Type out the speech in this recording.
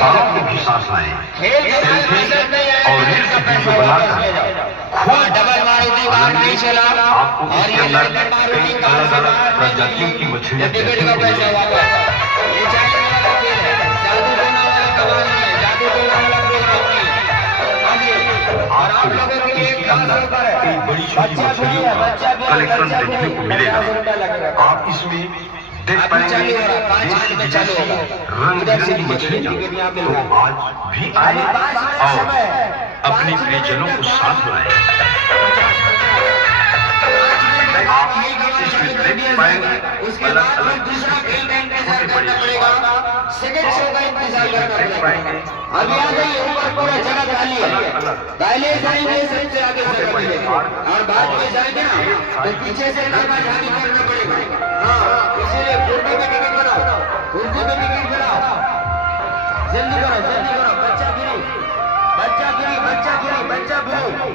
बालों को भी सांस लाएं। सेल्फी और रील्स वीडियो बनाकर खूब डबल मारुति कार नहीं चला आपको और इसके ये अंदर लेकर मारुति कई कार अलग चला अलग प्रजातियों की मछलियां जल्दी देखने का को पैसा मिलेगी। वापस ये चाइना वाला खेल है जादू टोना वाला कमाल नहीं है जादू टोना वाला प्रोग्राम नहीं है आगे और आप लोगों के लिए इसके खास अंदर ऑफर है कई बड़ी छोटी मछलियों का कलेक्शन देखने को मिलेगा। आप इसमें देख पाएंगे देश विदेशी रंग बिरंगी मछलियां। तो आज भी आए और अपने प्रियजनों को साथ लाएं। आप इसमें देख पाएंगे अलग अलग दूसरा खेल का इंतजार छोटे करना बड़े पड़ेगा सेकंड शो का इंतजार करना देख पड़ेगा पाएंगे अभी आ जाइए ऊपर पूरा जगह खाली है पहले जाएंगे सबसे आगे जगह मिलेगा और बाद में जाएंगे ना तो पीछे से लड़का जाने करना पड़ेगा। हाँ इसीलिए उर्दू में टिकट बनाओ उर्दू में टिकट बनाओ जल्दी करो